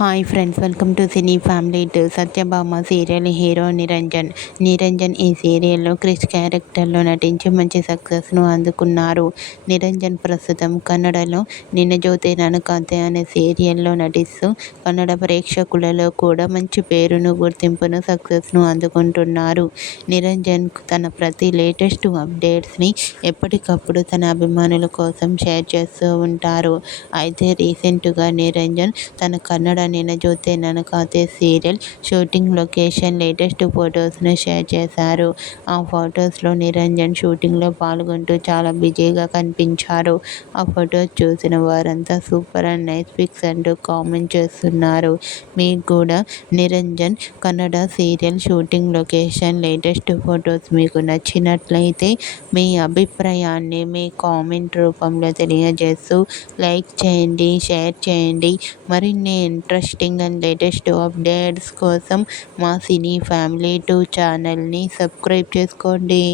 Hi friends, welcome to cine family to Satyabhama serial hero Niranjan ఈ సీరియల్లో క్రిష్ క్యారెక్టర్లో నటించి మంచి సక్సెస్ను అందుకున్నారు. నిరంజన్ ప్రస్తుతం కన్నడలో నిన్న జ్యోతి ననకాతే అనే సీరియల్లో నటిస్తూ కన్నడ ప్రేక్షకులలో కూడా మంచి పేరును, గుర్తింపును, సక్సెస్ను అందుకుంటున్నారు. నిరంజన్ తన ప్రతి లేటెస్ట్ అప్డేట్స్ని ఎప్పటికప్పుడు తన అభిమానుల కోసం షేర్ చేస్తూ ఉంటారు. అయితే రీసెంట్గా నిరంజన్ తన కన్నడ నిన్న జ్యోతి ననకాతే సీరియల్ షూటింగ్ లొకేషన్ లేటెస్ట్ ఫొటోస్ను షేర్ చేశారు. ఆ ఫొటోస్లో నిరంజన్ షూటింగ్లో పాల్గొంటూ చాలా బిజీగా కనిపించారు. ఆ ఫొటోస్ చూసిన వారంతా సూపర్ అండ్ నైస్ పిక్స్ అంటూ కామెంట్ చేస్తున్నారు. మీకు కూడా Niranjan Kannada serial shooting location latest photos మీకు నచ్చినట్లయితే మీ అభిప్రాయాన్ని మీ కామెంట్ రూపంలో తెలియజేస్తూ లైక్ చేయండి, షేర్ చేయండి. మరిన్ని ఇంట్రెస్టింగ్ అండ్ లేటెస్ట్ అప్డేట్స్ కోసం మా సినీ ఫ్యామిలీ 2 ఛానల్ని సబ్స్క్రైబ్ చేసుకోండి.